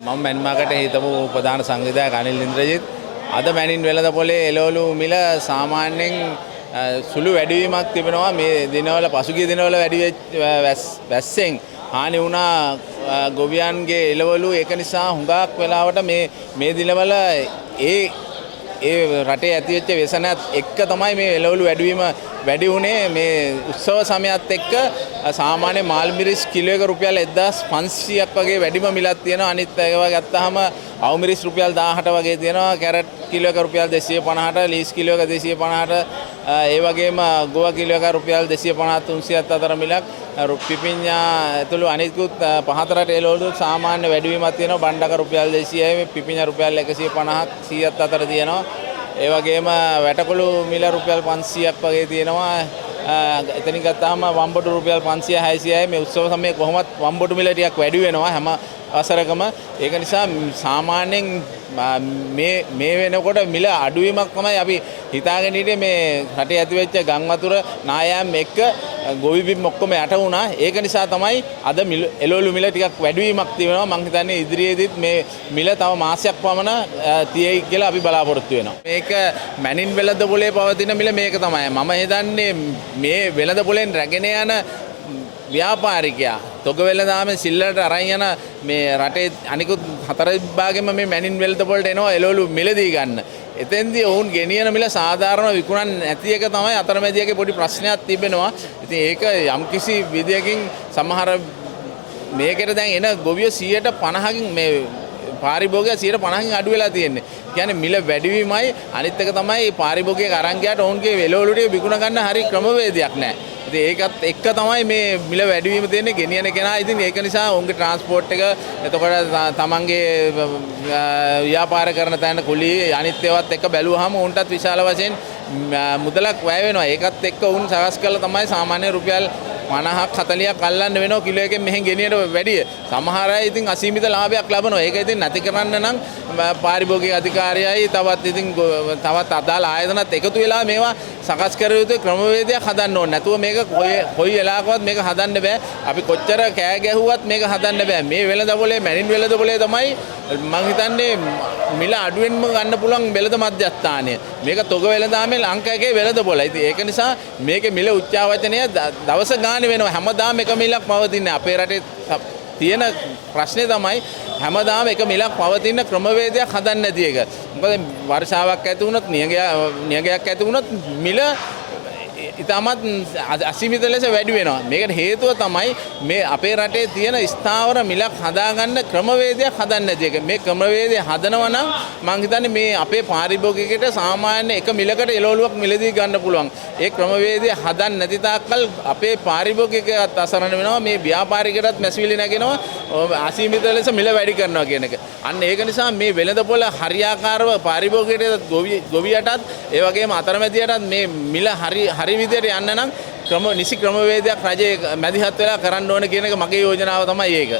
මම මැන්මාකට හිතපු ප්‍රධාන සංවිධායක අනිල් ඉන්ද්‍රජිත් අද මැනින් වෙළඳපොලේ එළවලු මිල සාමාන්‍යයෙන් සුළු වැඩිවීමක් තිබෙනවා මේ දිනවල පසුගිය දිනවල වැඩි වැස්සෙන් හානි වුණා ගොවියන්ගේ එළවලු ඒක නිසා හුඟක් වෙලාවට මේ දිනවල ඒ රටේ ඇතිවෙච්ච වෙසනත් එක්ක තමයි මේ එළවලු වැඩිවීම වැඩි වුණේ මේ උත්සව සමයත් එක්ක සාමාන්‍ය මාල් මිරිස් කිලෝ එක රුපියල් 1500ක් වගේ වැඩිම මිලක් තියෙනවා අනිත් ඒවා ගත්තාම අවු මිරිස් රුපියල් 1000ට වගේ තියෙනවා කැරට් කිලෝ එක රුපියල් 250ට ලීස් කිලෝ එක 250ට ඒ වගේම ගෝවා කිලෝ එක රුපියල් 250 300ත් අතර මිලක් පිපිඤ්ඤා ඇතුළු අනිකුත් පහතරට එළවලු සාමාන්‍ය වැඩිවීමක් තියෙනවා බණ්ඩක රුපියල් 200යි පිපිඤ්ඤා රුපියල් 150ක් 100ත් අතර තියෙනවා ඒ වගේම වැටකොළු මිල රුපියල් 500ක් වගේ තියෙනවා එතනින් ගත්තාම වම්බොඩු රුපියල් 500 600යි මේ උත්සව සමයේ කොහොමත් වම්බොඩු මිල ටිකක් වැඩි වෙනවා හැම අවසරකම ඒක නිසා සාමාන්‍යයෙන් මේ වෙනකොට මිල අඩුවීමක් තමයි අපි හිතාගෙන හිටියේ මේ රටේ ඇතිවෙච්ච ගම් වතුර නායම් එක්ක ගොවි බිම් ඔක්කොම යට වුණා ඒක නිසා තමයි අද එළවලු මිල ටිකක් වැඩිවීමක් තියෙනවා මම හිතන්නේ ඉදිරියේදීත් මේ මිල තව මාසයක් පමණ තියෙයි කියලා අපි බලාපොරොත්තු වෙනවා මේක මැනින් වෙළඳපොලේ පවතින මිල මේක තමයි මම හිතන්නේ මේ වෙළඳපොලෙන් රැගෙන යන ව්‍යාපාරිකයා තොග වෙළඳාමේ සිල්ලට අරන් යන මේ රටේ අනිකුත් හතර විභාගෙම මේ මැනින් වෙළඳපොලට එනවා එළවලු මිලදී ගන්න. එතෙන්දී ඔවුන් ගෙනියන මිල සාධාරණව විකුණන්නේ නැති එක තමයි අතරමැදියගේ පොඩි ප්‍රශ්නයක් තිබෙනවා. ඉතින් ඒක යම්කිසි විදියකින් සමහර මේකට දැන් එන ගොවියෝ 150කින් මේ පාරිභෝගිකයා 150කින් අඩු වෙලා තියෙන්නේ. කියන්නේ මිල වැඩිවීමයි අනිත් එක තමයි පාරිභෝගිකයෙක් අරන් ගියාට ඔවුන්ගේ එළවලු ටික විකුණ ගන්න හරි ක්‍රමවේදයක් නැහැ. ඉතින් ඒකත් එක්ක තමයි මේ මිල වැඩිවීම තියෙන්නේ ගෙනියන කෙනා. ඉතින් ඒක නිසා ඔවුන්ගේ ට්‍රාන්ස්පෝර්ට් එක එතකොට තමන්ගේ ව්‍යාපාර කරන තැන කුලී අනිත් ඒවාත් එක්ක බැලුවාම උන්ටත් විශාල වශයෙන් මුදලක් වැය වෙනවා. ඒකත් එක්ක උන් සකස් කළා තමයි සාමාන්‍ය රුපියල් 50ක් 40ක් අල්ලන්න වෙනවා කිලෝ එකෙන් මෙහෙන් ගෙනියන වැඩිය. සමහර අය ඉතින් අසීමිත ලාභයක් ලබනවා. ඒක ඉතින් නැති කරන්න නම් පාරිභෝගික අධිකාරියයි තවත් අදාළ ආයතනත් එකතු වෙලා මේවා සකස් කර යුතු ක්‍රමවේදයක් හදන්න ඕනේ. නැතුව මේක කොයි වෙලාවකවත් මේක හදන්න බෑ. අපි කොච්චර කෑ ගැහුවත් මේක හදන්න බෑ. මේ වෙළඳපොලේ මැනින් වෙළඳපොලේ තමයි මම හිතන්නේ මිල අඩුවෙන්ම ගන්න පුළුවන් වෙළඳ මධ්‍යස්ථානය. මේක තොග වෙළඳාමේ ලංකා එකේ වෙළඳපොළ. ඉතින් ඒක නිසා මේකේ මිල උච්චාවචනය දවස ගානේ වෙනවා. හැමදාම එක මිලක් පවතින්නේ. අපේ රටේ තියෙන ප්‍රශ්නේ තමයි හැමදාම එක මිලක් පවතින ක්‍රමවේදයක් හදන්න නැති එක. මොකද වර්ෂාවක් ඇති වුණොත් නියගයක් ඇති වුණොත් මිල ඉතාමත් අසීමිත ලෙස වැඩි වෙනවා. මේකට හේතුව තමයි මේ අපේ රටේ තියෙන ස්ථාවර මිලක් හදාගන්න ක්‍රමවේදයක් හදන්න නැති එක. මේ ක්‍රමවේදය හදනවා නම් මම හිතන්නේ මේ අපේ පාරිභෝගිකයට සාමාන්‍ය එක මිලකට එළවලුවක් මිලදී ගන්න පුළුවන්. ඒ ක්‍රමවේදය හදන්න නැති තාක්කල් අපේ පාරිභෝගිකයත් අසරණ වෙනවා. මේ ව්‍යාපාරිකයටත් මැසිවිලි නැගෙනවා. අසීමිත ලෙස මිල වැඩි කරනවා කියන එක. අන්න ඒක නිසා මේ වෙළඳපොළ හරියාකාරව පාරිභෝගිකයටත් ගොවියටත් ඒ වගේම අතරමැදියටත් මේ මිල හරි විදියට යන්න නම් නිසි ක්‍රමවේදයක් රජයේ මැදිහත් වෙලා කරන්න ඕන කියන එක මගේ යෝජනාව තමයි ඒක.